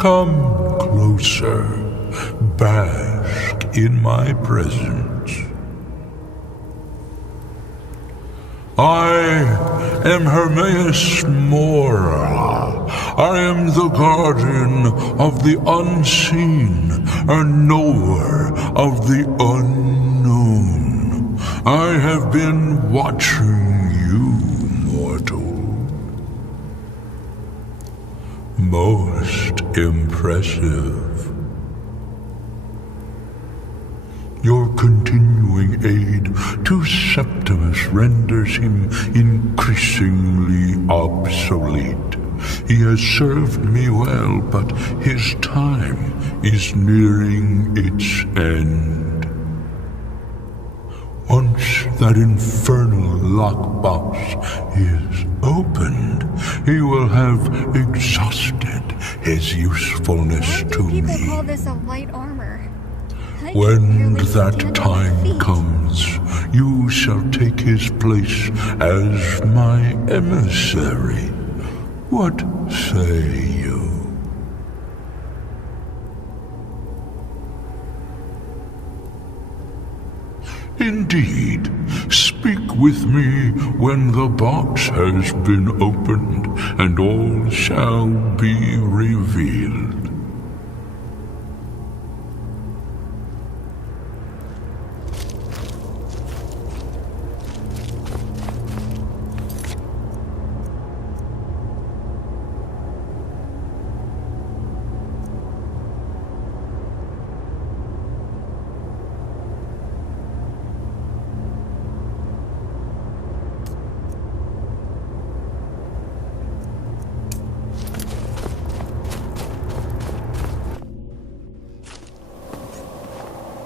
Come closer, bask in my presence. I am Hermaeus Mora. I am the guardian of the unseen, a knower of the unknown. I have been watching you, mortal. Most impressive. Your continuing aid to Septimus renders him increasingly obsolete. He has served me well, but his time is nearing its end. Once that infernal lockbox is opened, he will have exhausted his usefulness to me. People call this a light armor. When that time comes, you shall take his place as my emissary. What say you? Indeed, speak with me when the box has been opened, and all shall be revealed.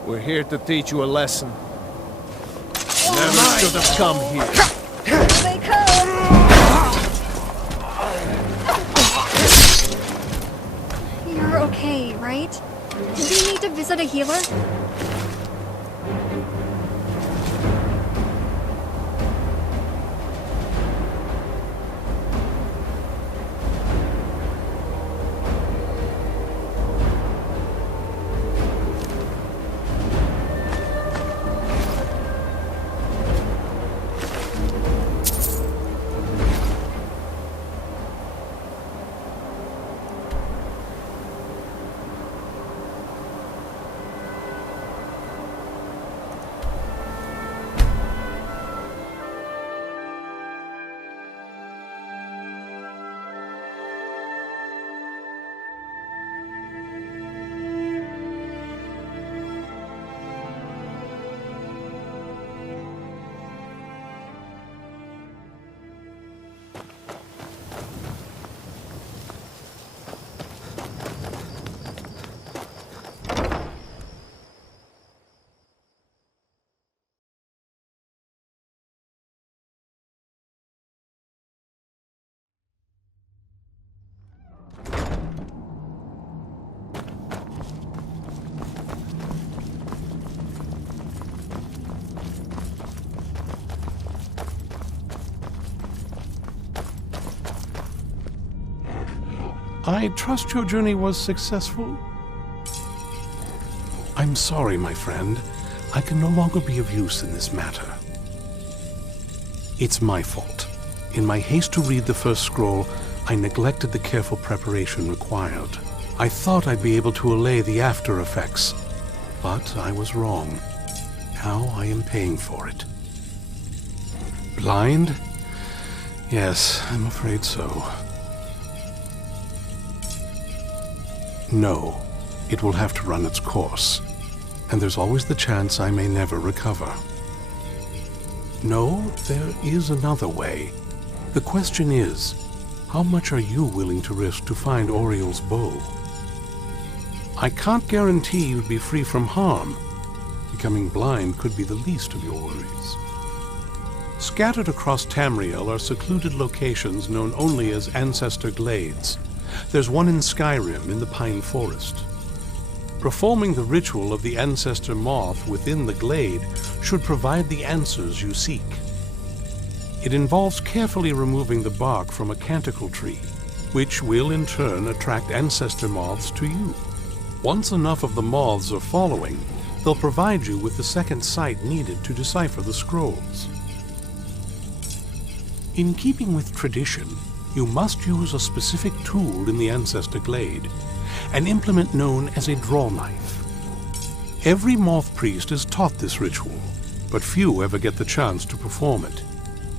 We're here to teach you a lesson. Never should have come here. Here they come! You're okay, right? Did you need to visit a healer? I trust your journey was successful? I'm sorry, my friend. I can no longer be of use in this matter. It's my fault. In my haste to read the first scroll, I neglected the careful preparation required. I thought I'd be able to allay the after effects, but I was wrong. Now I am paying for it. Blind? Yes, I'm afraid so. No, it will have to run its course, and there's always the chance I may never recover. No, there is another way. The question is, how much are you willing to risk to find Oriel's bow? I can't guarantee you'd be free from harm. Becoming blind could be the least of your worries. Scattered across Tamriel are secluded locations known only as Ancestor Glades. There's one in Skyrim in the Pine Forest. Performing the ritual of the Ancestor Moth within the glade should provide the answers you seek. It involves carefully removing the bark from a canticle tree, which will in turn attract ancestor moths to you. Once enough of the moths are following, they'll provide you with the second sight needed to decipher the scrolls. In keeping with tradition, you must use a specific tool in the Ancestor Glade, an implement known as a draw knife. Every moth priest is taught this ritual, but few ever get the chance to perform it.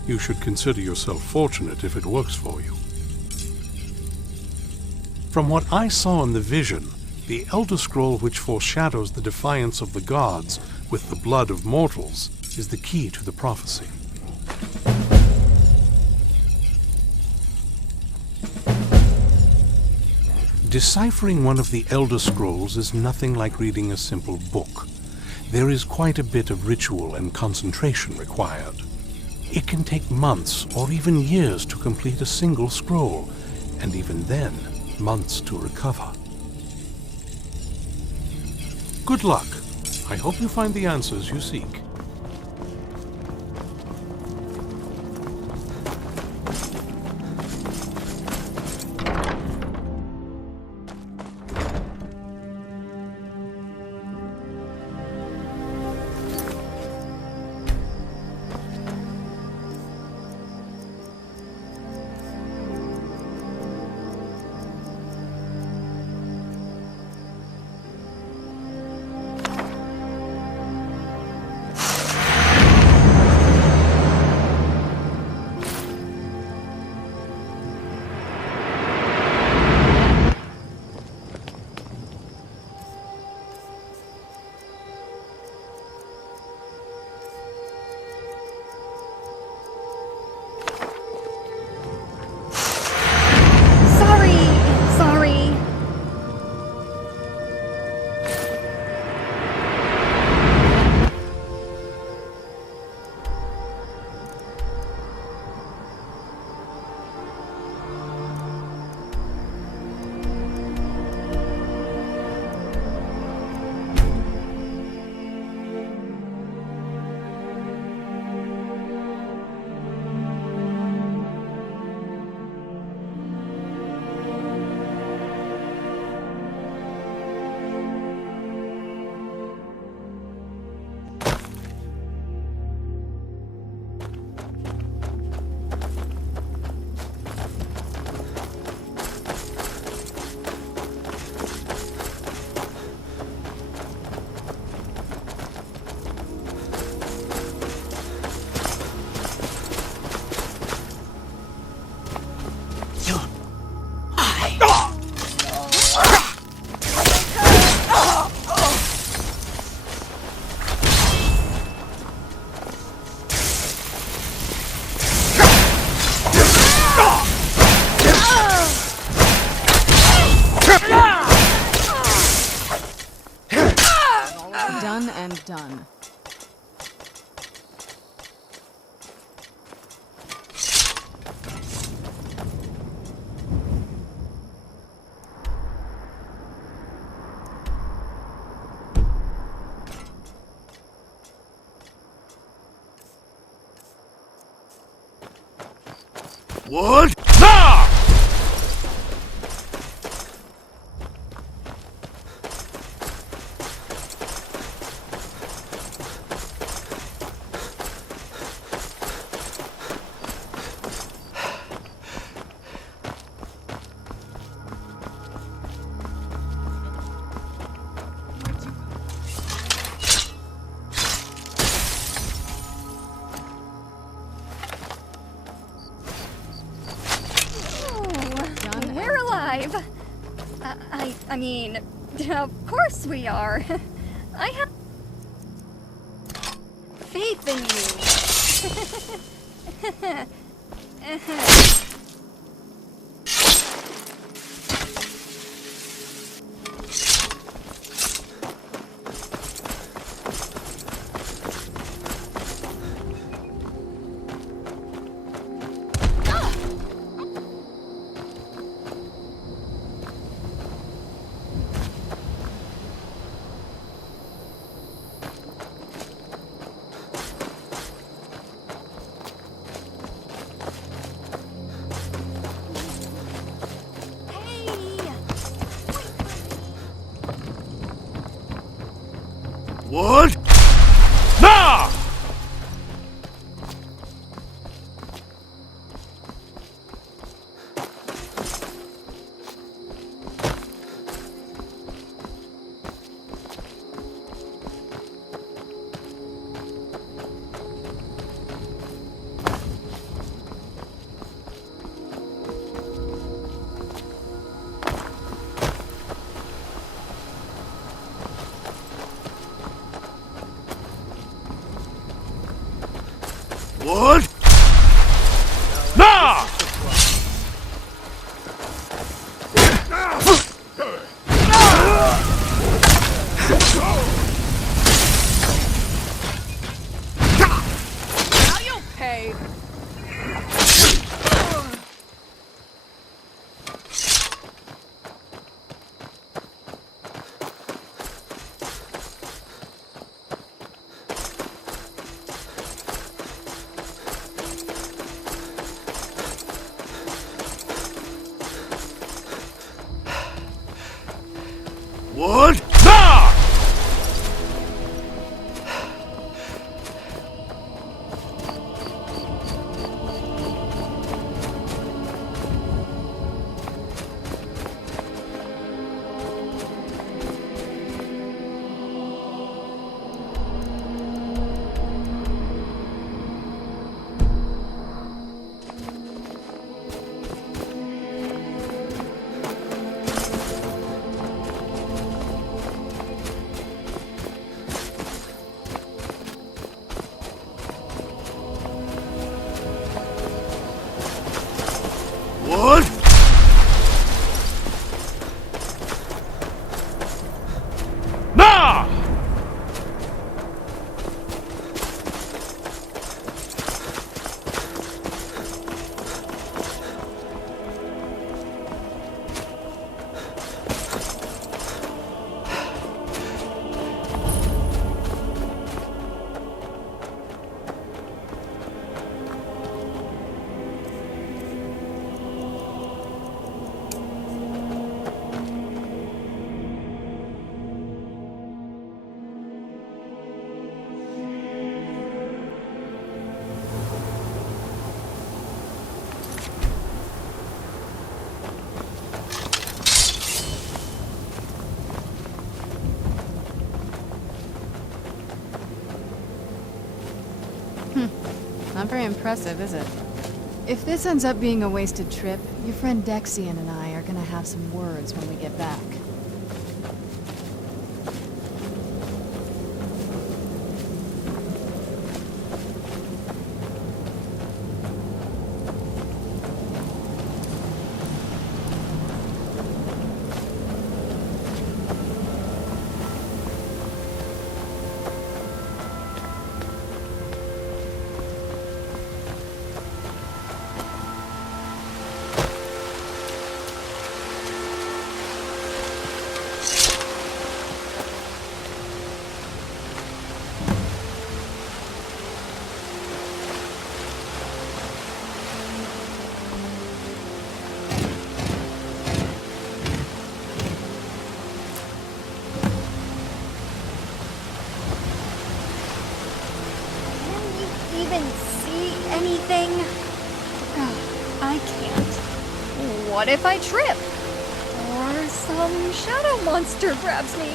You should consider yourself fortunate if it works for you. From what I saw in the vision, the Elder Scroll which foreshadows the defiance of the gods with the blood of mortals is the key to the prophecy. Deciphering one of the Elder Scrolls is nothing like reading a simple book. There is quite a bit of ritual and concentration required. It can take months or even years to complete a single scroll, and even then, months to recover. Good luck. I hope you find the answers you seek. Sorry. Done and done. What? Ah! We're alive. I mean, of course we are. I have faith in you. What? Nah! What? Nah! Now you'll pay. What? Nah! What? Nah! Not very impressive, is it? If this ends up being a wasted trip, your friend Dexian and I are gonna have some words when we get back. Even see anything? Ugh, I can't. What if I trip? Or some shadow monster grabs me?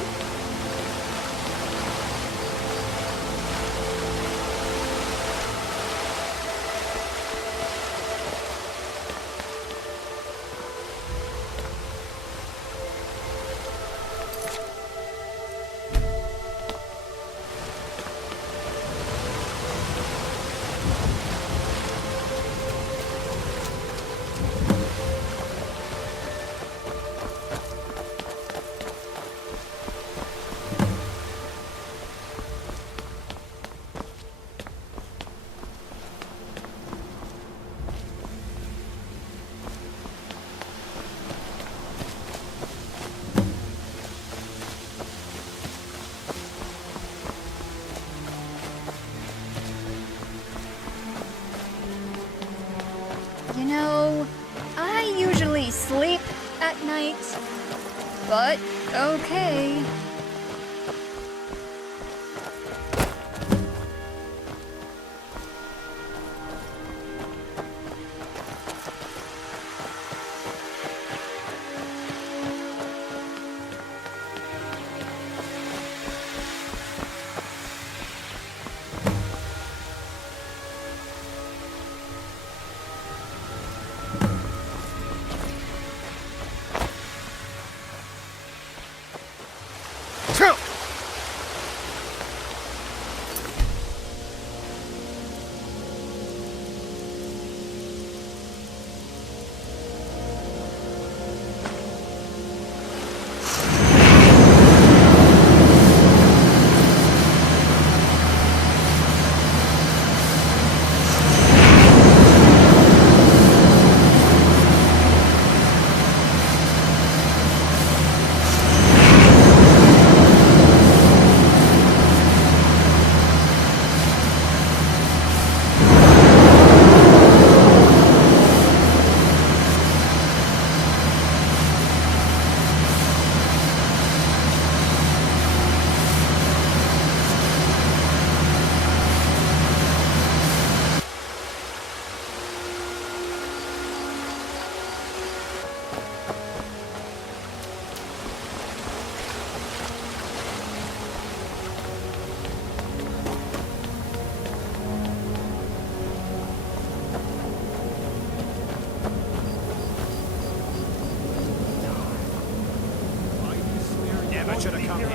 You know, I usually sleep at night, but okay. I should have come here.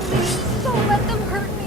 Please don't let them hurt me.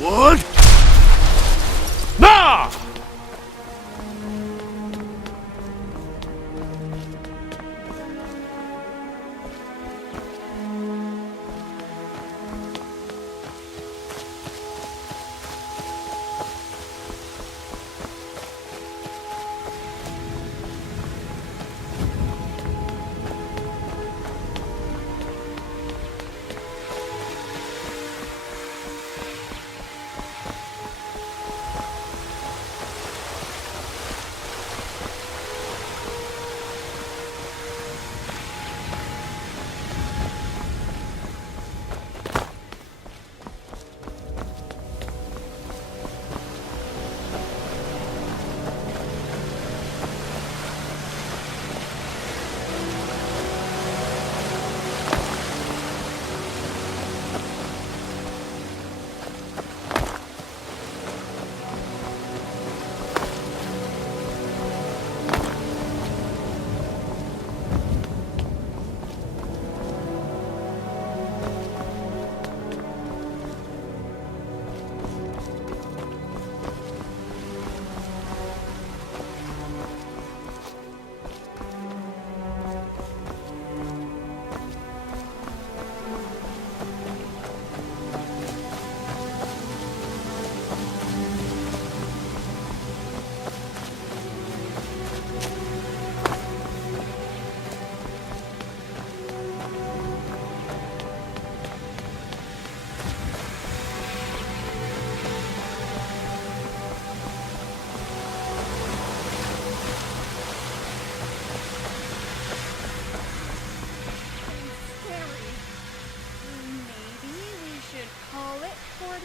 What? Nah!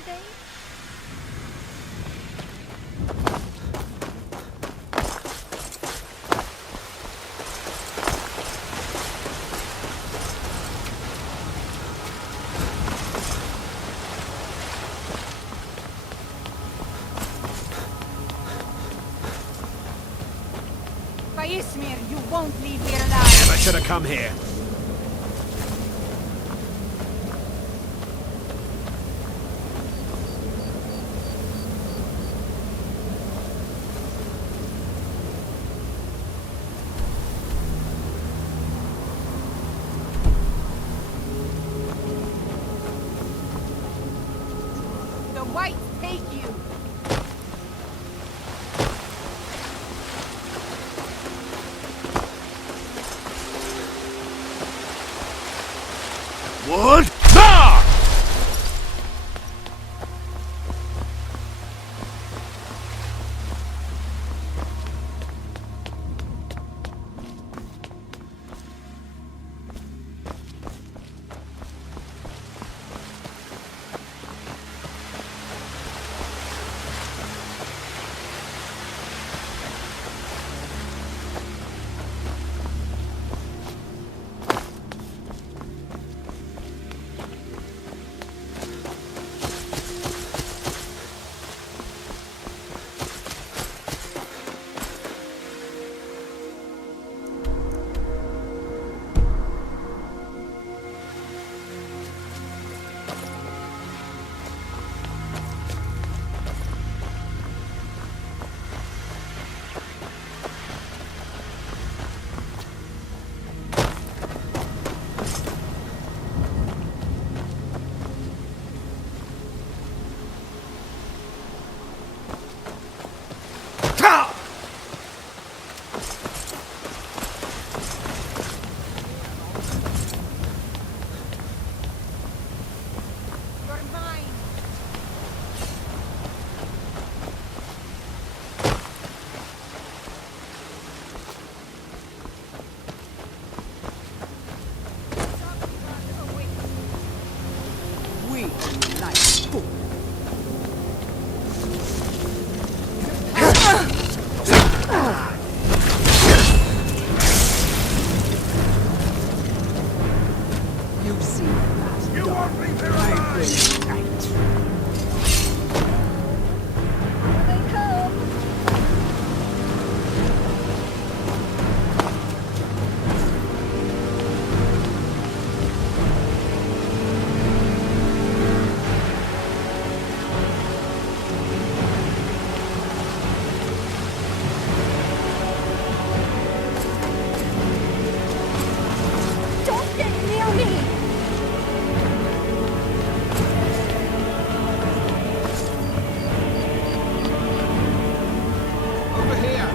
today? Ismir, you won't leave here alive. Never should have come here. The whites take you. What? Ah! You see that? You won't leave here alive! Here they come. Don't get near me! Over here!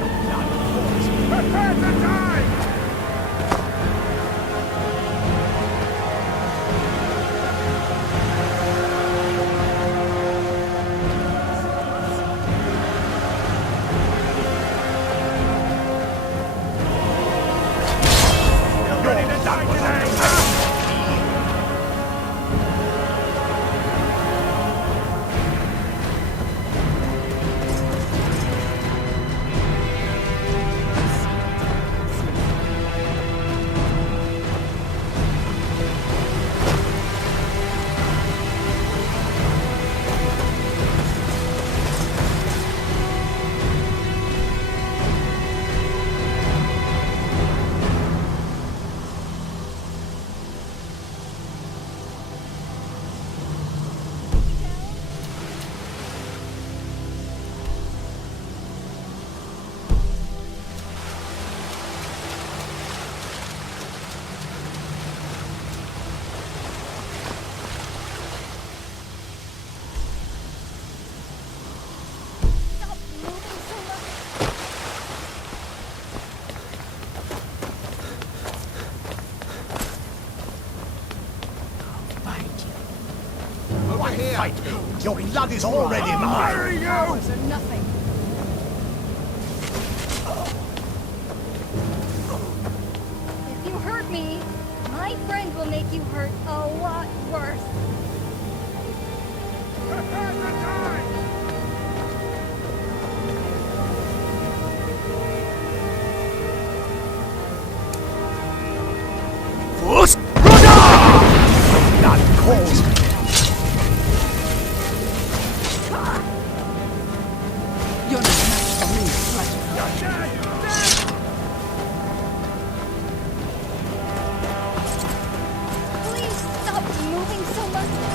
Prepare to die! You're ready to die today, huh? Stop moving so much. Over here! Fight me! Your blood is already mine! There you go! Hours are nothing. If you hurt me, my friend will make you hurt a lot worse. Prepare to die! Fus! Brother! Blood calls me! You're not matched for me, flesh. Please stop moving so much.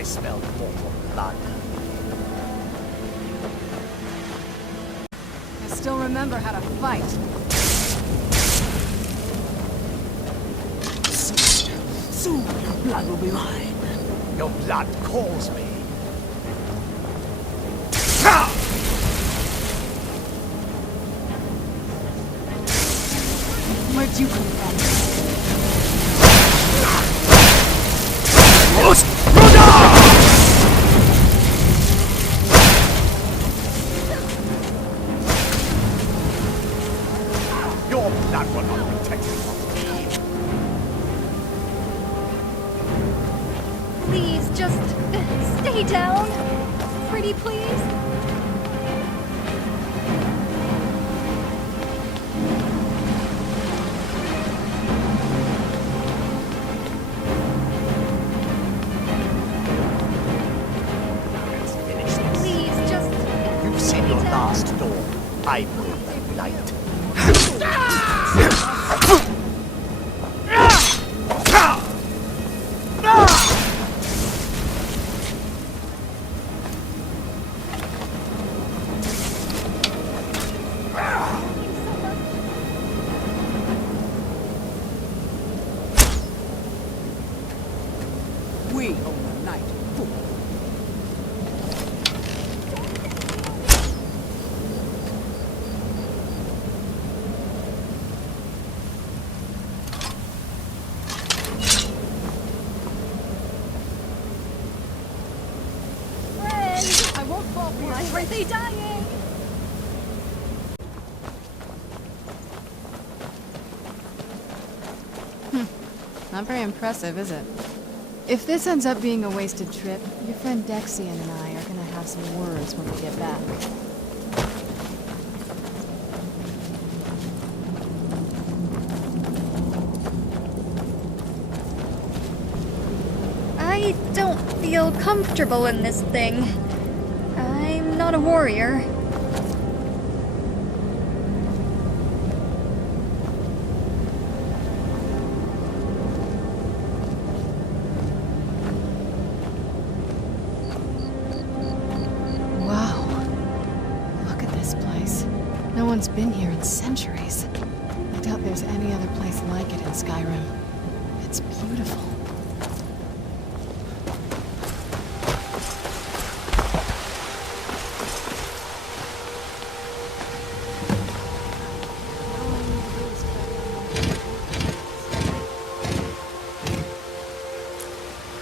I smell mortal blood. I still remember how to fight. Soon your blood will be mine. Your blood calls me. Where'd you come from? Your blood will not protect you from me. Please, just stay down. Pretty please. Let's finish this. Please, just You've seen stay your down. last dawn. I will ignite. We own the night, fool. Friend, I won't fall for why were they dying? Not very impressive, is it? If this ends up being a wasted trip, your friend Dexian and I are gonna have some words when we get back. I don't feel comfortable in this thing. I'm not a warrior. Wow. Look at this place. No one's been here in centuries. I doubt there's any other place like it in Skyrim. It's beautiful.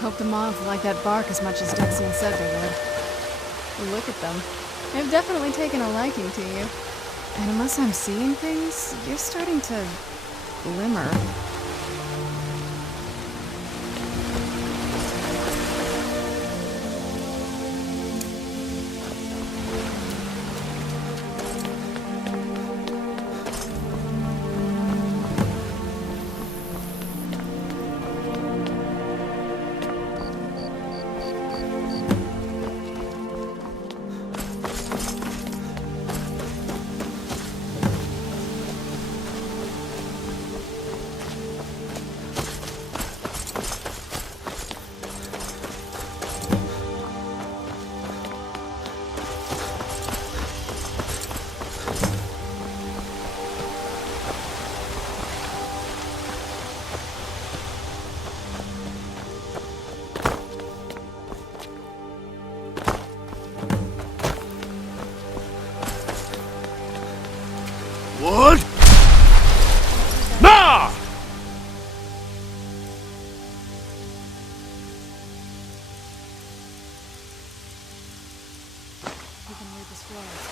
Hope the mobs like that bark as much as Dexian said they would. Look at them. They've definitely taken a liking to you. And unless I'm seeing things, you're starting to glimmer. What? Nah! You can read the scrolls.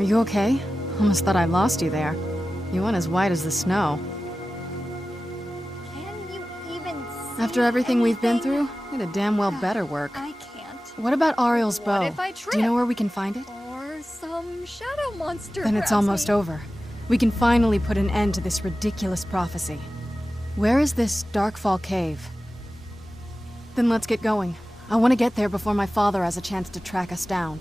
Are you okay? Almost thought I lost you there. You went as white as the snow. Can you even see After everything we've been anything? through, it'd damn well better work. I can't. What about Ariel's bow? What if I Do you know trip? where we can find it? Or some shadow monster Then it's grabs almost me. over. We can finally put an end to this ridiculous prophecy. Where is this Darkfall cave? Then let's get going. I want to get there before my father has a chance to track us down.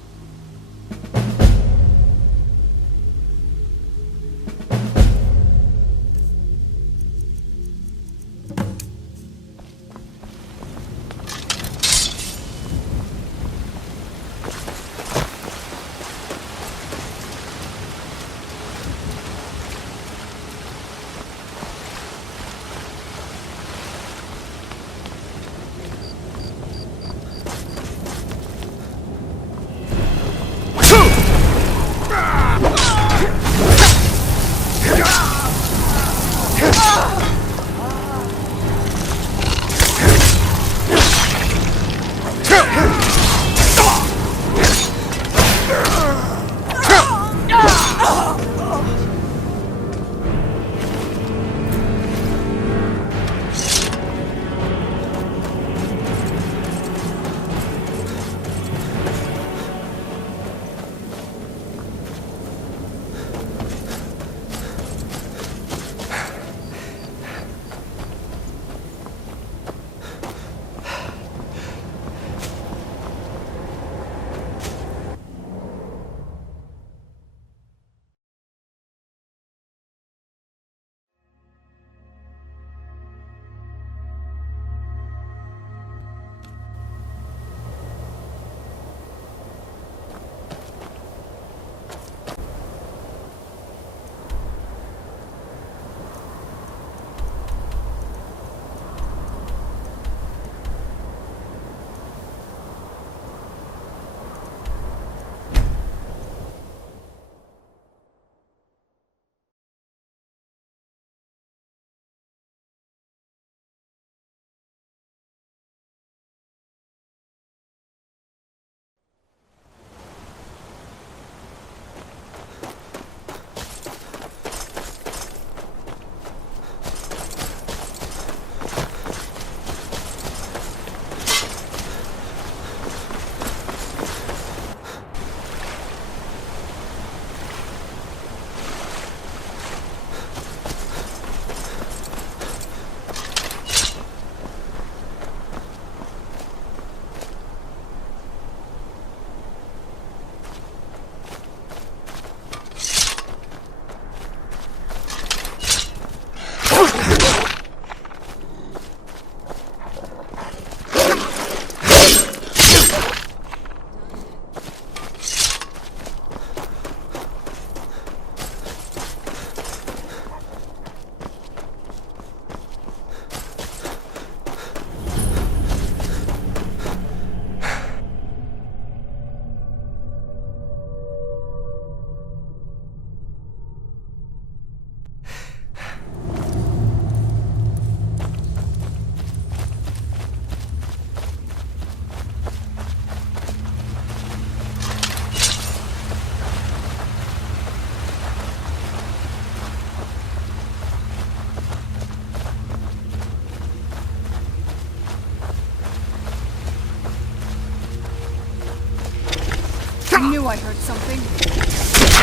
I knew I heard something.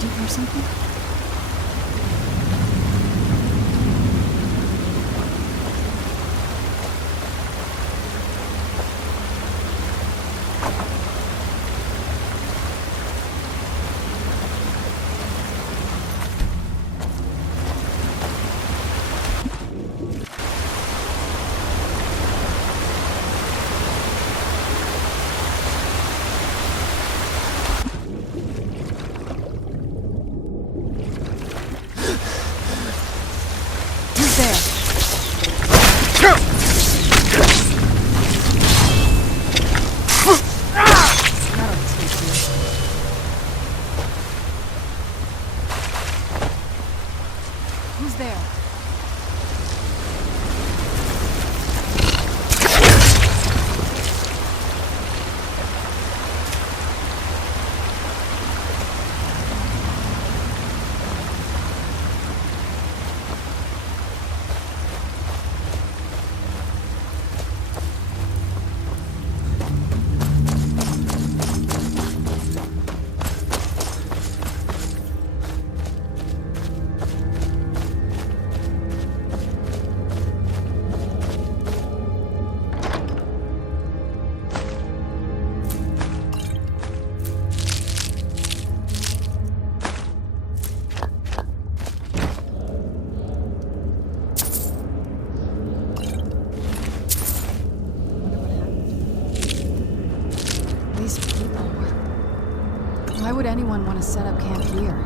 Do you hear something? these people? Why would anyone want to set up camp here?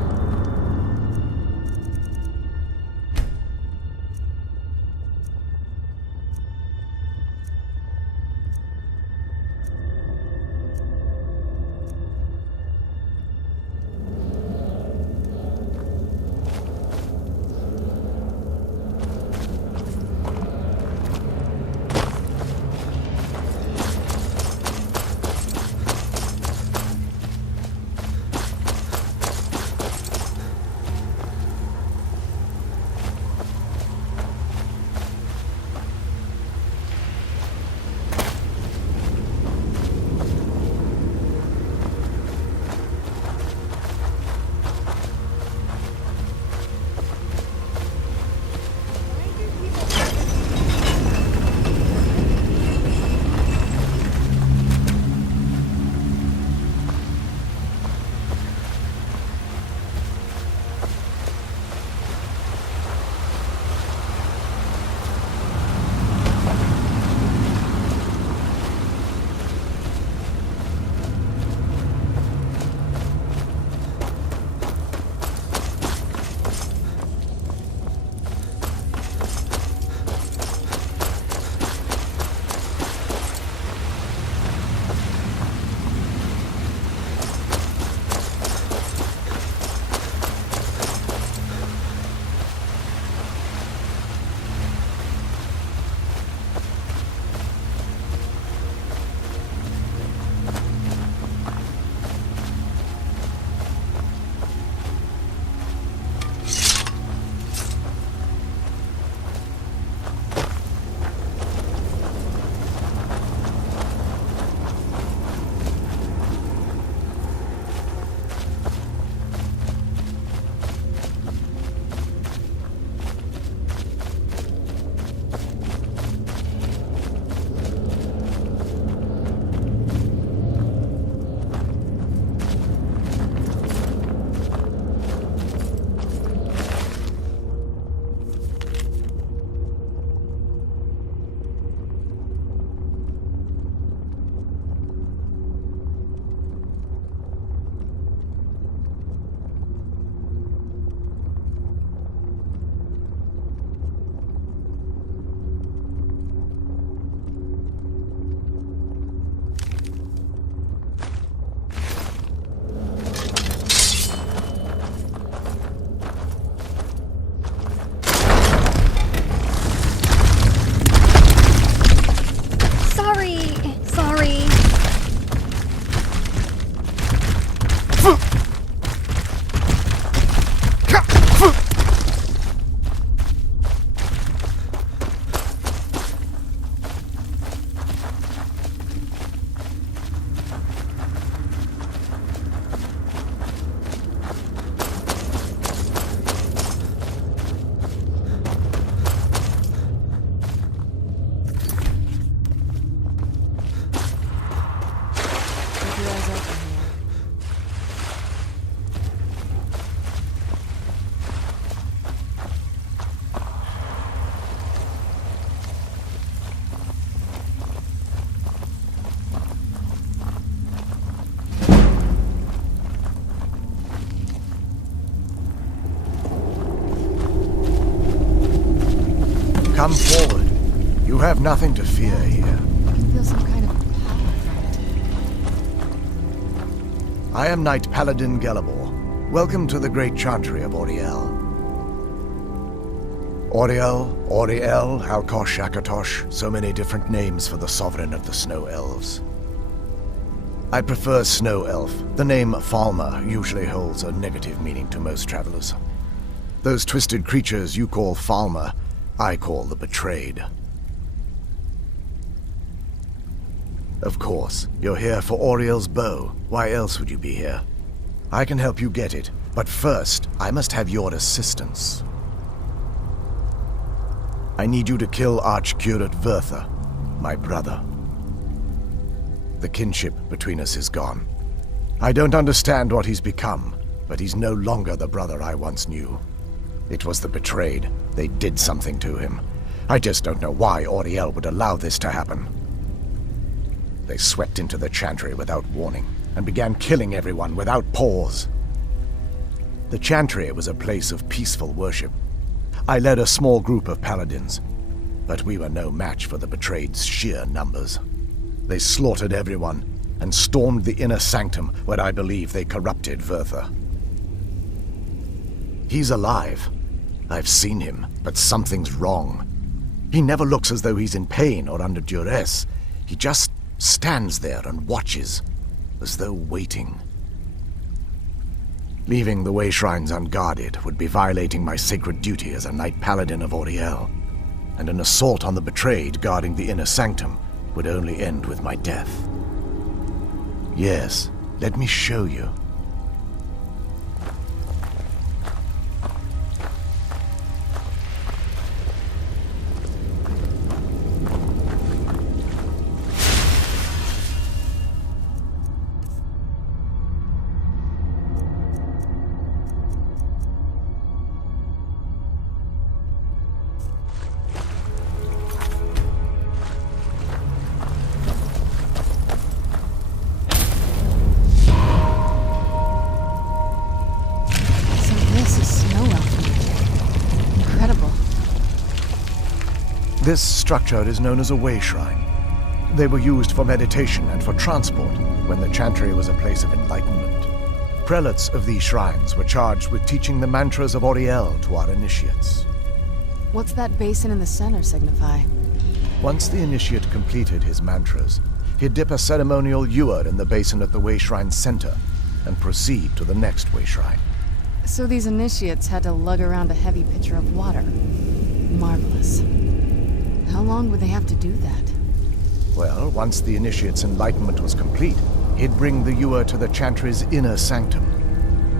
Come forward. You have nothing to fear here. I can feel some kind of power from it. I am Knight Paladin Gelabor. Welcome to the great chantry of Auriel. Auriel, Alkosh, Akatosh, so many different names for the sovereign of the Snow Elves. I prefer Snow Elf. The name Falmer usually holds a negative meaning to most travelers. Those twisted creatures you call Falmer, I call the Betrayed. Of course, you're here for Auriel's bow. Why else would you be here? I can help you get it, but first, I must have your assistance. I need you to kill Archcurate Vertha, my brother. The kinship between us is gone. I don't understand what he's become, but he's no longer the brother I once knew. It was the Betrayed. They did something to him. I just don't know why Auriel would allow this to happen. They swept into the chantry without warning and began killing everyone without pause. The chantry was a place of peaceful worship. I led a small group of paladins, but we were no match for the betrayed's sheer numbers. They slaughtered everyone and stormed the inner sanctum where I believe they corrupted Vertha. He's alive. I've seen him, but something's wrong. He never looks as though he's in pain or under duress. He just stands there and watches, as though waiting. Leaving the way shrines unguarded would be violating my sacred duty as a knight paladin of Auriel, and an assault on the betrayed guarding the inner sanctum would only end with my death. Yes, let me show you. This structure is known as a way shrine. They were used for meditation and for transport when the chantry was a place of enlightenment. Prelates of these shrines were charged with teaching the mantras of Auriel to our initiates. What's that basin in the center signify? Once the initiate completed his mantras, he'd dip a ceremonial ewer in the basin at the way shrine's center and proceed to the next way shrine. So these initiates had to lug around a heavy pitcher of water. Marvelous. How long would they have to do that? Well, once the initiate's enlightenment was complete, he'd bring the ewer to the chantry's inner sanctum.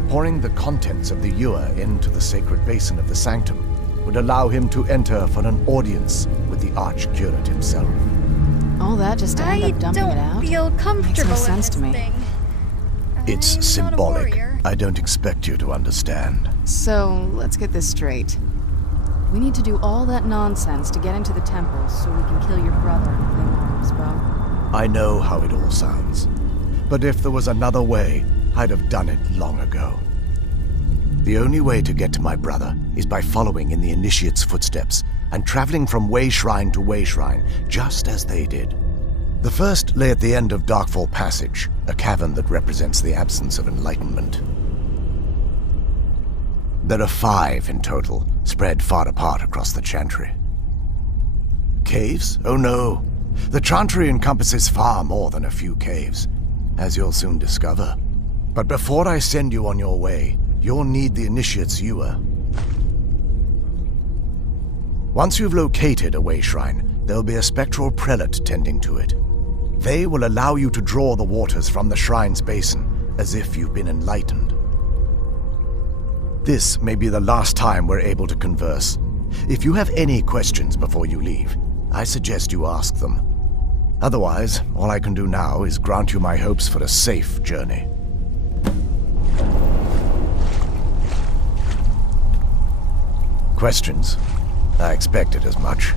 Pouring the contents of the ewer into the sacred basin of the sanctum would allow him to enter for an audience with the archcurate himself. All that just to end up dumping it out? I don't feel comfortable Makes no sense with to me. this thing. It's I'm not a symbolic. warrior. I don't expect you to understand. So, let's get this straight. We need to do all that nonsense to get into the temple so we can kill your brother and claim Arm's bow. I know how it all sounds, but if there was another way, I'd have done it long ago. The only way to get to my brother is by following in the initiate's footsteps and traveling from way shrine to way shrine, just as they did. The first lay at the end of Darkfall Passage, a cavern that represents the absence of enlightenment. There are 5 in total, spread far apart across the chantry. Caves? Oh no. The chantry encompasses far more than a few caves, as you'll soon discover. But before I send you on your way, you'll need the initiate's ewer. Once you've located a way shrine, there'll be a spectral prelate tending to it. They will allow you to draw the waters from the shrine's basin, as if you've been enlightened. This may be the last time we're able to converse. If you have any questions before you leave, I suggest you ask them. Otherwise, all I can do now is grant you my hopes for a safe journey. Questions? I expected as much.